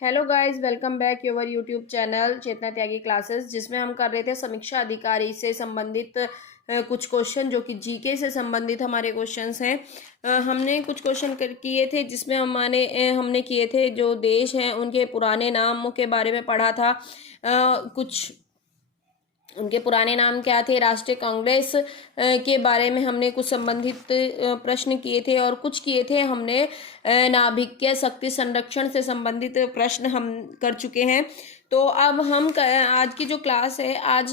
Hello guys, welcome back your YouTube channel Chetna Tyagi classes, जिसमें हम कर रहे थे समीक्षा अधिकारी से संबंधित कुछ क्वेश्चन जो कि जीके से संबंधित हमारे क्वेश्चंस हैं। हमने कुछ क्वेश्चन किए थे जिसमें हमने किए थे जो देश हैं उनके पुराने नामों के बारे में पढ़ा था। कुछ उनके पुराने नाम क्या थे, राष्ट्रीय कांग्रेस के बारे में हमने कुछ संबंधित प्रश्न किए थे और कुछ किए थे हमने नाभिकीय शक्ति संरक्षण से संबंधित प्रश्न हम कर चुके हैं। तो अब हम आज की जो क्लास है, आज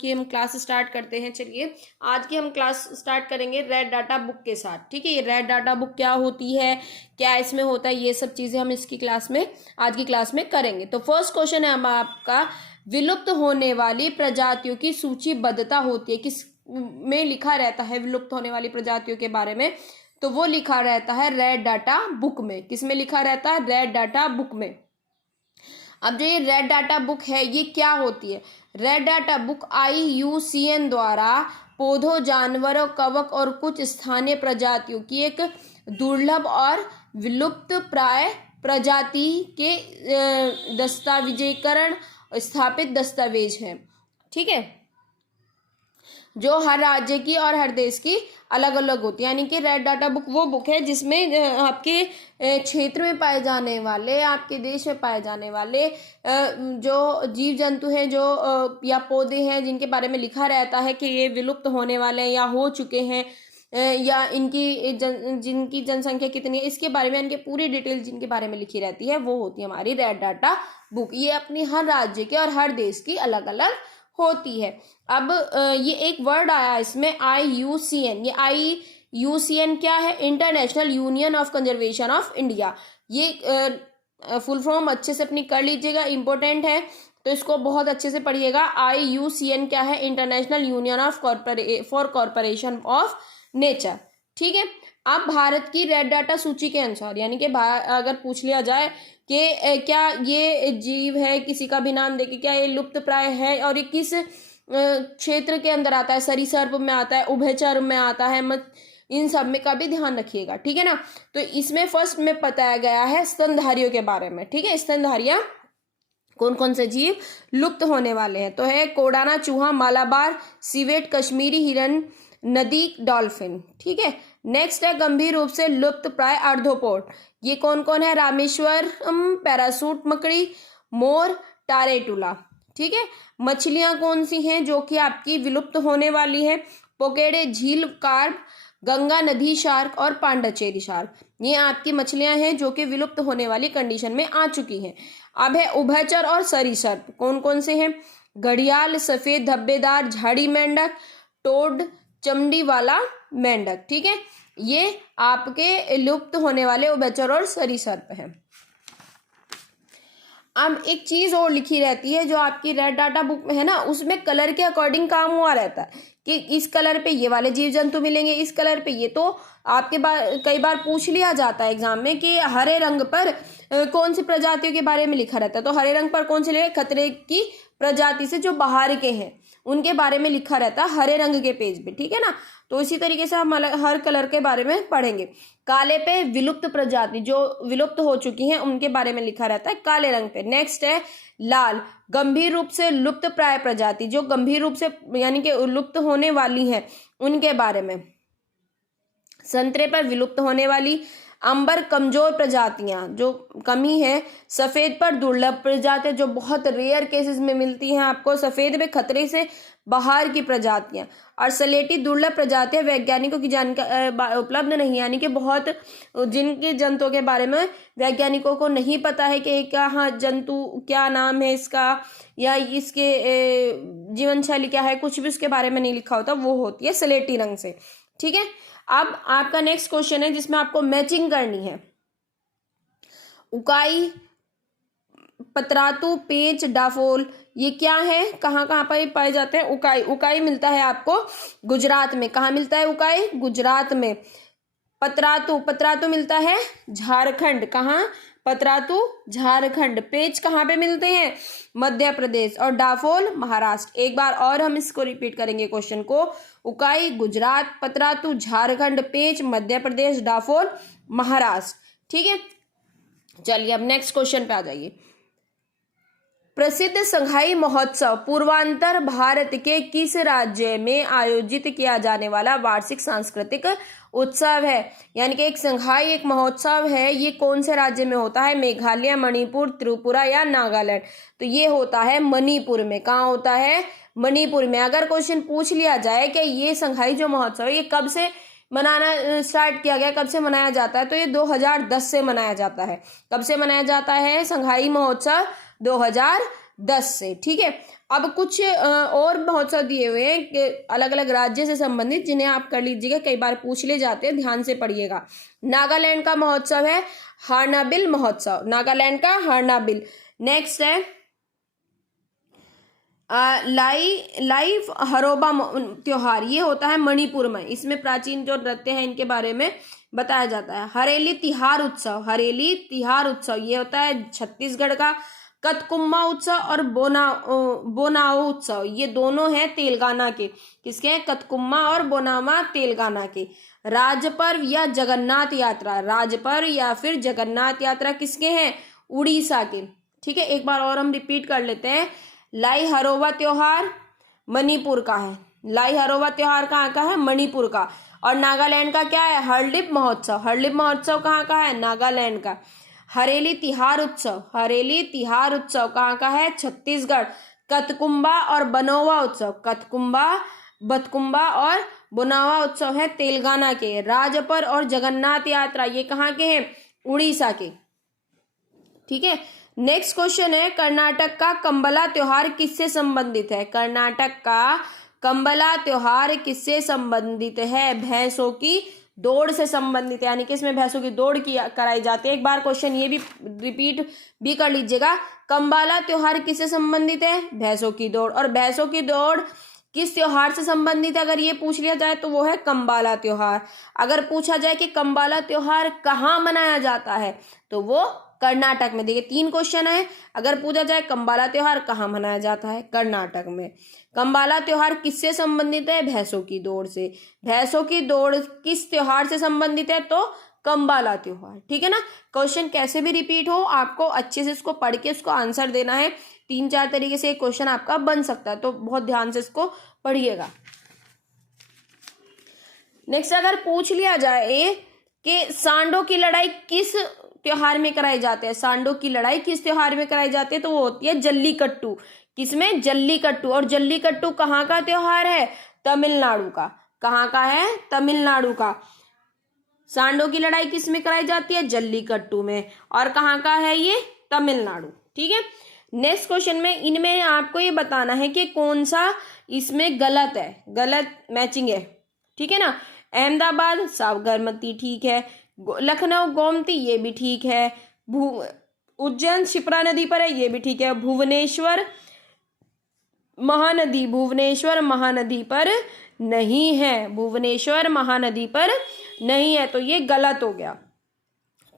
की हम क्लास स्टार्ट करते हैं। चलिए, आज की हम क्लास स्टार्ट करेंगे रेड डाटा बुक के साथ। ठीक है, ये रेड डाटा बुक क्या होती है, क्या इसमें होता है, ये सब चीज़ें हम इसकी क्लास में आज की क्लास में करेंगे। तो फर्स्ट क्वेश्चन है आपका, विलुप्त होने वाली प्रजातियों की सूचीबद्धता होती है, किस में लिखा रहता है विलुप्त होने वाली प्रजातियों के बारे में? तो वो लिखा रहता है रेड डाटा बुक में। किस में लिखा रहता है? रेड डाटा बुक में। अब जो ये रेड डाटा बुक है, ये क्या होती है? रेड डाटा बुक IUCN द्वारा पौधों, जानवरों, कवक और कुछ स्थानीय प्रजातियों की एक दुर्लभ और विलुप्त प्राय प्रजाति के दस्तावेजीकरण स्थापित दस्तावेज है। ठीक है, जो हर राज्य की और हर देश की अलग अलग होती है। यानी कि रेड डाटा बुक वो बुक है जिसमें आपके क्षेत्र में पाए जाने वाले, आपके देश में पाए जाने वाले जो जीव जंतु हैं, जो या पौधे हैं, जिनके बारे में लिखा रहता है कि ये विलुप्त होने वाले हैं या हो चुके हैं, या इनकी जिनकी जनसंख्या कितनी है, इसके बारे में, इनके पूरी डिटेल जिनके बारे में लिखी रहती है, वो होती है हमारी रेड डाटा बुक। ये अपनी हर राज्य के और हर देश की अलग अलग होती है। अब ये एक वर्ड आया इसमें IUCN। ये IUCN क्या है? International union of conservation of India. ये फुल फॉर्म अच्छे से अपनी कर लीजिएगा, इंपॉर्टेंट है, तो इसको बहुत अच्छे से पढ़िएगा। IUCN क्या है? International union of for corporation of nature. ठीक है, अब भारत की रेड डाटा सूची के अनुसार, यानी कि अगर पूछ लिया जाए कि क्या ये जीव है, किसी का भी नाम देके, क्या ये लुप्त प्राय है और ये किस क्षेत्र के अंदर आता है, सरीसृप में आता है, उभयचर में आता है, इन सब में का भी ध्यान रखिएगा। ठीक है ना। तो इसमें फर्स्ट में बताया गया है स्तनधारियों के बारे में। ठीक है, स्तनधारियां कौन कौन से जीव लुप्त होने वाले हैं? तो है कोडाना चूहा, मालाबार सिवेट, कश्मीरी हिरन, नदी डॉल्फिन। ठीक है, नेक्स्ट है गंभीर रूप से लुप्त प्राय आर्थ्रोपोड। ये कौन कौन है? रामेश्वर, पैरासूट मकड़ी, मोर, टारेटुला। ठीक है, मछलियां कौन सी हैं जो कि आपकी विलुप्त होने वाली है? पोकेडे, झील कार्प, गंगा नदी शार्क और पांडचेरी शार्क। ये आपकी मछलियां हैं जो कि विलुप्त होने वाली कंडीशन में आ चुकी हैं। अब है उभयचर और सरीसृप। कौन कौन से हैं? घड़ियाल, सफेद धब्बेदार झाड़ी मेंढक, टोड, चमड़ी वाला मेंढक। ठीक है, ये आपके लुप्त होने वाले उभयचर और सरीसृप हैं। अब एक चीज और लिखी रहती है जो आपकी रेड डाटा बुक में है ना, उसमें कलर के अकॉर्डिंग काम हुआ रहता है कि इस कलर पे ये वाले जीव जंतु मिलेंगे, इस कलर पे ये। तो आपके कई बार पूछ लिया जाता है एग्जाम में कि हरे रंग पर कौन सी प्रजातियों के बारे में लिखा रहता है। तो हरे रंग पर कौन से लिखे? खतरे की प्रजाति से जो बाहर के हैं उनके बारे में लिखा रहता है हरे रंग के पेज पे। ठीक है ना। तो इसी तरीके से हम हर कलर के बारे में पढ़ेंगे। काले पे विलुप्त प्रजाति जो विलुप्त हो चुकी हैं उनके बारे में लिखा रहता है काले रंग पे। नेक्स्ट है लाल, गंभीर रूप से लुप्त प्राय प्रजाति, जो गंभीर रूप से यानी कि लुप्त होने वाली हैं उनके बारे में। संतरे पर विलुप्त होने वाली। अंबर, कमजोर प्रजातियां जो कमी है। सफेद पर दुर्लभ प्रजातियां जो बहुत रेयर केसेस में मिलती हैं आपको। सफेद में खतरे से बाहर की प्रजातियां। और सलेटी, दुर्लभ प्रजातियां वैज्ञानिकों की जानकारी उपलब्ध नहीं, यानी कि बहुत जिनके जंतुओं के बारे में वैज्ञानिकों को नहीं पता है कि कहाँ जंतु, क्या नाम है इसका, या इसके जीवन शैली क्या है, कुछ भी उसके बारे में नहीं लिखा होता, वो होती है सलेटी रंग से। ठीक है, अब आपका नेक्स्ट क्वेश्चन है जिसमें आपको मैचिंग करनी है। उकाई, पतरातू, पेंच, डाफोल, ये क्या है, कहाँ कहाँ पर पाए जाते हैं? उकाई मिलता है आपको गुजरात में। कहाँ मिलता है उकाई? गुजरात में। पतरातू मिलता है झारखंड। कहाँ? पतरातू झारखंड। पेंच कहाँ पे मिलते हैं? मध्य प्रदेश। और डाफोल महाराष्ट्र। एक बार और हम इसको रिपीट करेंगे क्वेश्चन को। उकाई गुजरात, पतरातू झारखंड, पेंच मध्य प्रदेश, डाफोल महाराष्ट्र। ठीक है, चलिए अब नेक्स्ट क्वेश्चन पे आ जाइए। प्रसिद्ध संघाई महोत्सव पूर्वांतर भारत के किस राज्य में आयोजित किया जाने वाला वार्षिक सांस्कृतिक उत्सव है? यानी कि एक संघाई एक महोत्सव है, ये कौन से राज्य में होता है? मेघालय, मणिपुर, त्रिपुरा या नागालैंड? तो ये होता है मणिपुर में। कहाँ होता है? मणिपुर में। अगर क्वेश्चन पूछ लिया जाए कि ये संघाई जो महोत्सव है ये कब से मनाना स्टार्ट किया गया, कब से मनाया जाता है, तो ये 2010 से मनाया जाता है। कब से मनाया जाता है संघाई महोत्सव? 2010 से। ठीक है, अब कुछ और महोत्सव दिए हुए हैं कि अलग अलग राज्य से संबंधित, जिन्हें आप कर लीजिएगा, कई बार पूछ ले जाते हैं, ध्यान से पढ़िएगा। नागालैंड का महोत्सव है हार्नबिल महोत्सव, नागालैंड का हार्नबिल। नेक्स्ट है लाई हरोबा त्योहार, ये होता है मणिपुर में। इसमें प्राचीन जो नृत्य है इनके बारे में बताया जाता है। हरेली तिहार उत्सव, हरेली तिहार उत्सव ये होता है छत्तीसगढ़ का। कतकुम्मा उत्सव और बोनाओ उत्सव ये दोनों हैं तेलंगाना के। किसके हैं? कतकुम्मा और बोनामा तेलंगाना के। राजपर्व या जगन्नाथ यात्रा, राजपर्व या फिर जगन्नाथ यात्रा किसके हैं? उड़ीसा के। ठीक है, एक बार और हम रिपीट कर लेते हैं। लाई हरोबा त्योहार मणिपुर का है, लाई हरोबा त्योहार कहाँ का है? मणिपुर का। और नागालैंड का क्या है? हर्लिप महोत्सव, हर्लिप महोत्सव कहाँ का है? नागालैंड का। हरेली तिहार उत्सव, हरेली तिहार उत्सव कहाँ का है? छत्तीसगढ़। कतकुम्बा और बनोवा उत्सव, कतकुम्बा, बतकुम्बा और बोनावा उत्सव है तेलंगाना के। राजपर और जगन्नाथ यात्रा ये कहाँ के हैं? उड़ीसा के। ठीक है, नेक्स्ट क्वेश्चन है कर्नाटक का कंबला त्योहार किससे संबंधित है? कर्नाटक का कंबला त्योहार किससे संबंधित है? भैंसों की दौड़ से संबंधित है, यानी कि इसमें भैंसों की दौड़ की कराई जाती है। एक बार क्वेश्चन ये भी रिपीट भी कर लीजिएगा। कंबाला त्योहार किससे संबंधित है? भैंसों की दौड़। और भैंसों की दौड़ किस त्योहार से संबंधित है अगर ये पूछ लिया जाए तो वो है कंबाला त्योहार। अगर पूछा जाए कि कंबाला त्योहार कहाँ मनाया जाता है तो वो कर्नाटक में। देखिए 3 क्वेश्चन है। अगर पूछा जाए कंबाला त्योहार कहाँ मनाया जाता है? कर्नाटक में। कंबाला त्योहार किससे संबंधित है? भैंसों की दौड़ से। भैंसों की दौड़ किस त्योहार से संबंधित है? तो कंबाला त्योहार। ठीक है ना, क्वेश्चन कैसे भी रिपीट हो आपको अच्छे से इसको पढ़ के उसको आंसर देना है। 3-4 तरीके से एक क्वेश्चन आपका बन सकता है, तो बहुत ध्यान से इसको पढ़िएगा। नेक्स्ट अगर पूछ लिया जाए कि सांडों की लड़ाई किस त्योहार में कराई जाती है? सांडों की लड़ाई किस त्योहार में कराई जाती है? तो वो होती है जल्लीकट्टू। किसमें? जल्लीकट्टू। और जल्लीकट्टू कहाँ का त्योहार है? तमिलनाडु का। कहाँ का है? तमिलनाडु का। सांडों की लड़ाई किस में कराई जाती है? जल्लीकट्टू में। और कहाँ का है ये? तमिलनाडु। ठीक है, नेक्स्ट क्वेश्चन में इनमें आपको ये बताना है कि कौन सा इसमें गलत है, गलत मैचिंग है। ठीक है ना, अहमदाबाद साबरमती ठीक है, लखनऊ गोमती ये भी ठीक है, उज्जैन शिप्रा नदी पर है ये भी ठीक है, भुवनेश्वर महानदी पर नहीं है, भुवनेश्वर महानदी पर नहीं है, तो ये गलत हो गया।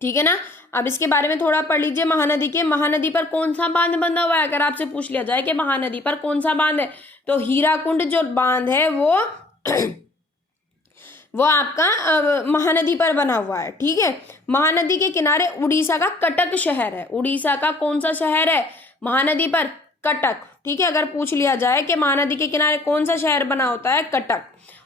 ठीक है ना, अब इसके बारे में थोड़ा पढ़ लीजिए। महानदी पर कौन सा बांध बंधा हुआ है? अगर आपसे पूछ लिया जाए कि महानदी पर कौन सा बांध है तो हीराकुंड जो बांध है वो आपका महानदी पर बना हुआ है। ठीक है, महानदी के किनारे उड़ीसा का कटक शहर है। उड़ीसा का कौन सा शहर है? महानदी पर कटक। ठीक है, अगर पूछ लिया जाए कि महानदी के किनारे कौन सा शहर बना होता है? कटक।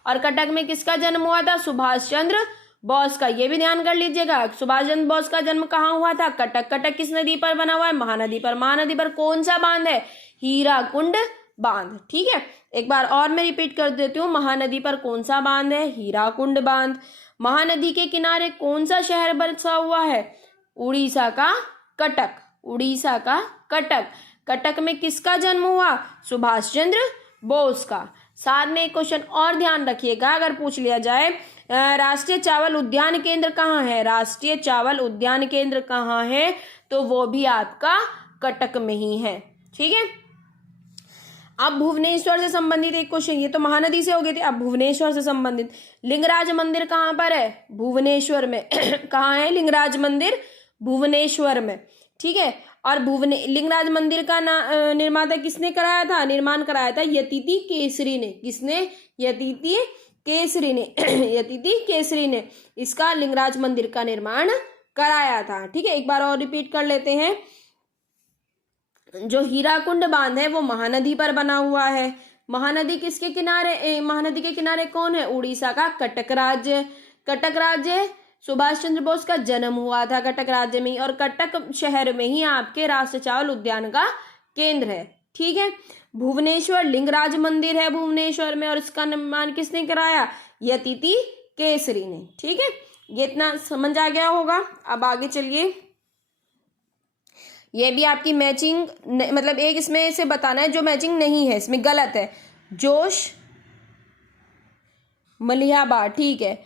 और कटक में किसका जन्म हुआ था? सुभाष चंद्र बोस का। ये भी ध्यान कर लीजिएगा, सुभाष चंद्र बोस का जन्म कहाँ हुआ था? कटक। कटक किस नदी पर बना हुआ है? महानदी पर। महानदी पर कौन सा बांध है? हीराकुंड बांध। ठीक है, एक बार और मैं रिपीट कर देती हूँ। महानदी पर कौन सा बांध है? हीराकुंड बांध। महानदी के किनारे कौन सा शहर बसा हुआ है? उड़ीसा का कटक। उड़ीसा का कटक। कटक में किसका जन्म हुआ? सुभाष चंद्र बोस का। साथ में एक क्वेश्चन और ध्यान रखिएगा, अगर पूछ लिया जाए राष्ट्रीय चावल उद्यान केंद्र कहाँ है? राष्ट्रीय चावल उद्यान केंद्र कहाँ है? तो वो भी आपका कटक में ही है। ठीक है, अब भुवनेश्वर से संबंधित एक क्वेश्चन, ये तो महानदी से हो गए थे, अब भुवनेश्वर से संबंधित लिंगराज मंदिर कहाँ पर है? भुवनेश्वर में। कहाँ है लिंगराज मंदिर? भुवनेश्वर में। ठीक है, और लिंगराज मंदिर का निर्माता किसने कराया था? निर्माण कराया था यतीति केसरी ने। किसने? यतीति केसरी ने। यतीति केसरी ने इसका लिंगराज मंदिर का निर्माण कराया था। ठीक है, एक बार और रिपीट कर लेते हैं। जो हीराकुंड बांध है वो महानदी पर बना हुआ है। महानदी किसके किनारे, महानदी के किनारे कौन है? उड़ीसा का कटक राज्य। कटक राज्य सुभाष चंद्र बोस का जन्म हुआ था कटक राज्य में ही, और कटक शहर में ही आपके राष्ट्रीय चावल उद्यान का केंद्र है। ठीक है, भुवनेश्वर लिंगराज मंदिर है भुवनेश्वर में, और इसका निर्माण किसने कराया? यतिथि केसरी ने। ठीक है, ये इतना समझ आ गया होगा। अब आगे चलिए, ये भी आपकी मैचिंग मतलब एक इसमें से बताना है जो मैचिंग नहीं है, इसमें गलत है। जोश मलिहाबाद, ठीक है।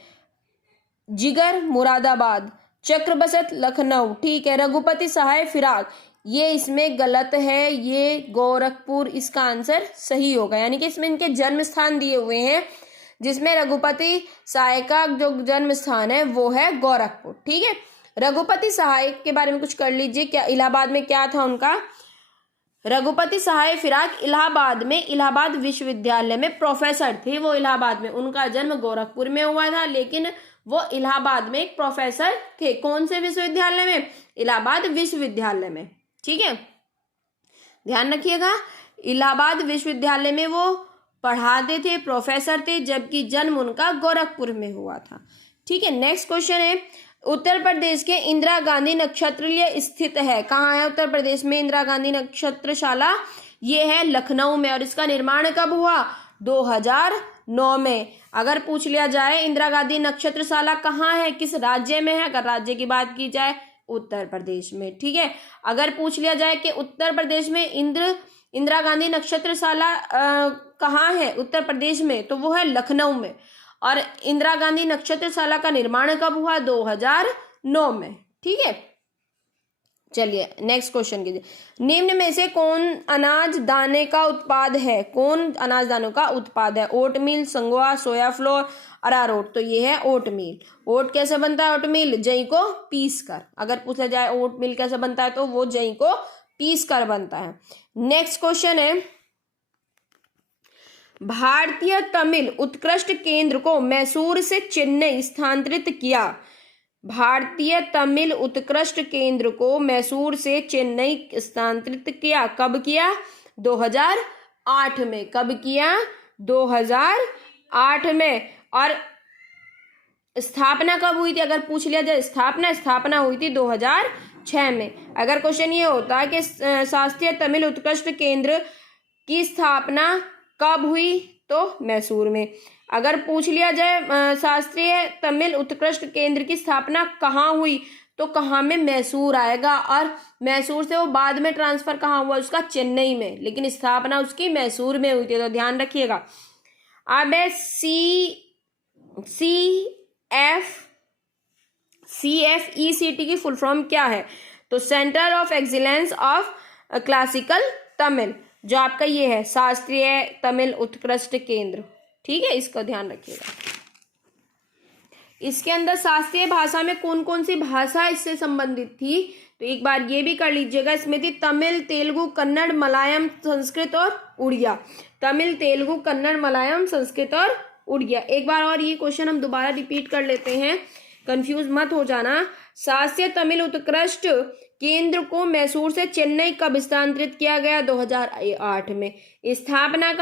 जिगर मुरादाबाद, चक्रबसत लखनऊ, ठीक है। रघुपति सहाय फिराक, ये इसमें गलत है, ये गोरखपुर इसका आंसर सही होगा। यानी कि इसमें इनके जन्म स्थान दिए हुए हैं, जिसमें रघुपति सहाय का जो जन्म स्थान है वो है गोरखपुर। ठीक है, रघुपति सहाय के बारे में कुछ कर लीजिए। क्या इलाहाबाद में क्या था उनका? रघुपति सहाय फिराक इलाहाबाद में, इलाहाबाद विश्वविद्यालय में प्रोफेसर थे वो। इलाहाबाद में, उनका जन्म गोरखपुर में हुआ था, लेकिन वो इलाहाबाद में एक प्रोफेसर थे। कौन से विश्वविद्यालय में? इलाहाबाद विश्वविद्यालय में। ठीक है, ध्यान रखिएगा, इलाहाबाद विश्वविद्यालय में वो पढ़ाते थे, प्रोफेसर थे, जबकि जन्म उनका गोरखपुर में हुआ था। ठीक है, नेक्स्ट क्वेश्चन है, उत्तर प्रदेश के इंदिरा गांधी नक्षत्रलय स्थित है। कहाँ है उत्तर प्रदेश में इंदिरा गांधी नक्षत्रशाला? ये है लखनऊ में, और इसका निर्माण कब हुआ? 2009 में। अगर पूछ लिया जाए इंदिरा गांधी नक्षत्रशाला कहाँ है, किस राज्य में है, अगर राज्य की बात की जाए उत्तर प्रदेश में। ठीक है, अगर पूछ लिया जाए कि उत्तर प्रदेश में इंदिरा गांधी नक्षत्रशाला कहाँ है उत्तर प्रदेश में, तो वो है लखनऊ में। और इंदिरा गांधी नक्षत्रशाला का निर्माण कब हुआ? 2009 में। ठीक है, चलिए नेक्स्ट क्वेश्चन कीजिए। निम्न में से कौन अनाज दाने का उत्पाद है? कौन अनाज दानों का उत्पाद है? ओटमील, संगवा, सोया फ्लोर, अरारोट। तो ये है ओटमील। ओट कैसे बनता है? ओटमील जई को पीस कर। अगर पूछा जाए ओटमील कैसे बनता है, तो वो जई को पीस कर बनता है। नेक्स्ट क्वेश्चन है, भारतीय तमिल उत्कृष्ट केंद्र को मैसूर से चेन्नई स्थानांतरित किया। भारतीय तमिल उत्कृष्ट केंद्र को मैसूर से चेन्नई स्थानांतरित किया। कब किया? 2008 में। कब किया? 2008 में। और स्थापना कब हुई थी? अगर पूछ लिया जाए स्थापना हुई थी 2006 में। अगर क्वेश्चन ये होता है कि शास्त्रीय तमिल उत्कृष्ट केंद्र की स्थापना कब हुई, तो मैसूर में। अगर पूछ लिया जाए शास्त्रीय तमिल उत्कृष्ट केंद्र की स्थापना कहाँ हुई, तो कहाँ में? मैसूर आएगा। और मैसूर से वो बाद में ट्रांसफर कहाँ हुआ उसका? चेन्नई में, लेकिन स्थापना उसकी मैसूर में हुई थी, तो ध्यान रखिएगा। अब है CFECT की फुल फॉर्म क्या है? तो centre of excellence of classical Tamil, जो आपका ये है शास्त्रीय तमिल उत्कृष्ट केंद्र। ठीक है, इसका ध्यान रखिएगा। इसके अंदर शास्त्रीय भाषा में कौन कौन सी भाषा इससे संबंधित थी, तो एक बार ये भी कर लीजिएगा। इसमें थी तमिल, तेलुगु, कन्नड़, मलयालम, संस्कृत और उड़िया। तमिल, तेलुगु, कन्नड़, मलयालम, संस्कृत और उड़िया। एक बार और ये क्वेश्चन हम दोबारा रिपीट कर लेते हैं, कंफ्यूज मत हो जाना। शास्त्रीय तमिल उत्कृष्ट केंद्र को मैसूर से चेन्नई कब स्थानांतरित किया गया? 2008 में। स्थापना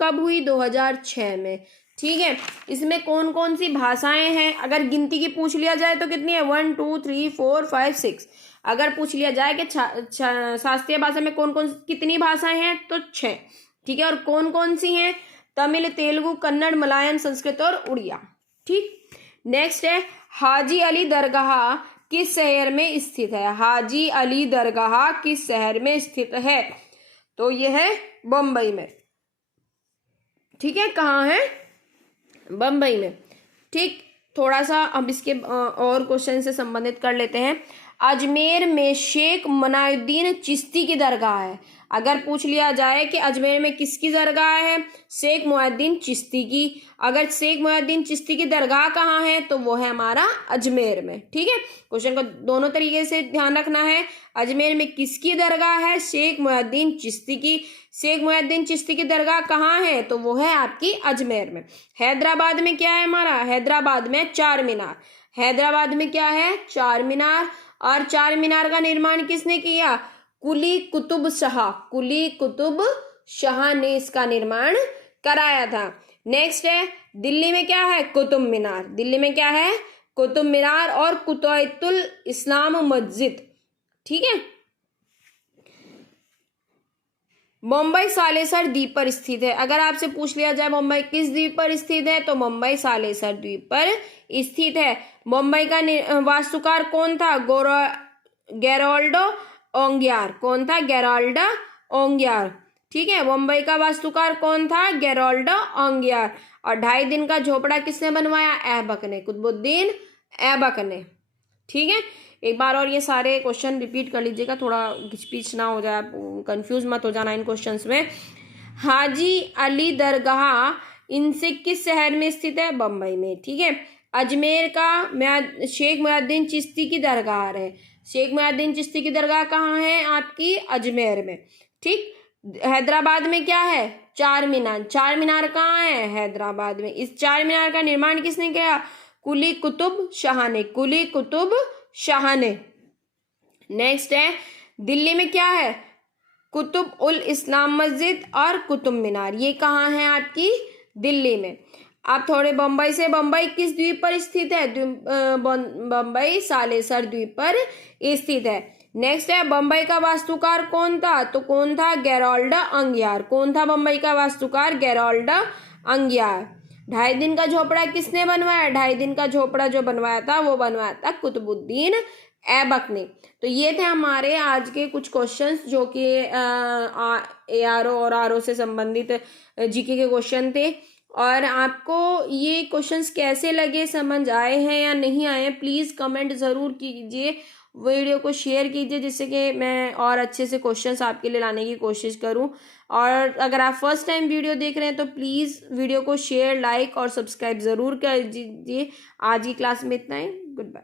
कब हुई? 2006 में। ठीक है, इसमें कौन कौन सी भाषाएं हैं? अगर गिनती की पूछ लिया जाए तो कितनी है? 1 2 3 4 5 6। अगर पूछ लिया जाए कि शास्त्रीय भाषा में कौन कौन कितनी भाषाएं हैं, तो 6। ठीक है, और कौन कौन सी हैं? तमिल, तेलुगु, कन्नड़, मलयालम, संस्कृत और उड़िया। ठीक, नेक्स्ट है, हाजी अली दरगाह किस शहर में स्थित है? हाजी अली दरगाह किस शहर में स्थित है? तो यह है बम्बई में। ठीक है, कहाँ है? बम्बई में। ठीक, थोड़ा सा अब इसके और क्वेश्चन से संबंधित कर लेते हैं। अजमेर में शेख मुइनुद्दीन चिश्ती की दरगाह है। अगर पूछ लिया जाए कि अजमेर में किसकी दरगाह है, शेख मुइनुद्दीन चिश्ती की। अगर शेख मुइनुद्दीन चिश्ती की दरगाह कहाँ है, तो वो है हमारा अजमेर में। ठीक है, क्वेश्चन को दोनों तरीके से ध्यान रखना है। अजमेर में किसकी दरगाह है, शेख मुइनुद्दीन चिश्ती की। शेख मुइनुद्दीन चिश्ती की दरगाह कहाँ है, तो वो है आपकी अजमेर में। हैदराबाद में क्या है हमारा, हैदराबाद में चार मीनार। हैदराबाद में क्या है, चार मीनार। और चार मीनार का निर्माण किसने किया, कुली कुतुब शाह। कुली कुतुब शाह ने इसका निर्माण कराया था। नेक्स्ट है दिल्ली में क्या है, कुतुब मीनार। दिल्ली में क्या है, कुतुब मीनार और कुतुबुल इस्लाम मस्जिद। ठीक है, मुंबई सालेसर द्वीप पर स्थित है। अगर आपसे पूछ लिया जाए मुंबई किस द्वीप पर स्थित है, तो मुंबई सालेसर द्वीप पर स्थित है। मुंबई का वास्तुकार कौन था, गेराल्डो ओंगियार। कौन था, गेराल्डो ओंगियार। ठीक है, मुंबई का वास्तुकार कौन था, गेराल्डो ओंगियार। और 2.5 दिन का झोपड़ा किसने बनवाया, ऐबक ने, कुतुबुद्दीन ऐबक ने। ठीक है, एक बार और ये सारे क्वेश्चन रिपीट कर लीजिएगा, थोड़ा घिचपिच ना हो जाए, कंफ्यूज मत हो जाना इन क्वेश्चंस में। हाजी अली दरगाह इनसे किस शहर में स्थित है, बम्बई में। ठीक है, अजमेर का शेख मुइनुद्दीन चिश्ती की दरगाह है। शेख मुइनुद्दीन चिश्ती की दरगाह कहाँ है, आपकी अजमेर में। ठीक, हैदराबाद में क्या है, चार मीनार। चार मीनार कहाँ है, हैदराबाद में। इस चार मीनार का निर्माण किसने किया, कुली कुतुब शाह ने। कुली कुतुब शाह ने। नेक्स्ट है दिल्ली में क्या है, कुतुब उल इस्लाम मस्जिद और कुतुब मीनार। ये कहाँ है, आपकी दिल्ली में। आप थोड़े बम्बई से, बम्बई किस द्वीप पर स्थित है, बम्बई सालेसर द्वीप पर स्थित है। नेक्स्ट है बम्बई का वास्तुकार कौन था, तो कौन था, गेराल्डो ओंगियार। कौन था बम्बई का वास्तुकार, गेराल्डो ओंगियार। 2.5 दिन का झोपड़ा किसने बनवाया, 2.5 दिन का झोपड़ा जो बनवाया था वो बनवाया था कुतुबुद्दीन ऐबक ने। तो ये थे हमारे आज के कुछ क्वेश्चंस जो कि ARO और RO से संबंधित जीके के क्वेश्चन थे। और आपको ये क्वेश्चंस कैसे लगे, समझ आए हैं या नहीं आए हैं, प्लीज़ कमेंट ज़रूर कीजिए, वीडियो को शेयर कीजिए, जिससे कि मैं और अच्छे से क्वेश्चंस आपके लिए लाने की कोशिश करूं। और अगर आप फर्स्ट टाइम वीडियो देख रहे हैं तो प्लीज़ वीडियो को शेयर, लाइक और सब्सक्राइब ज़रूर कर दीजिए। आज की क्लास में इतना ही, गुड बाय।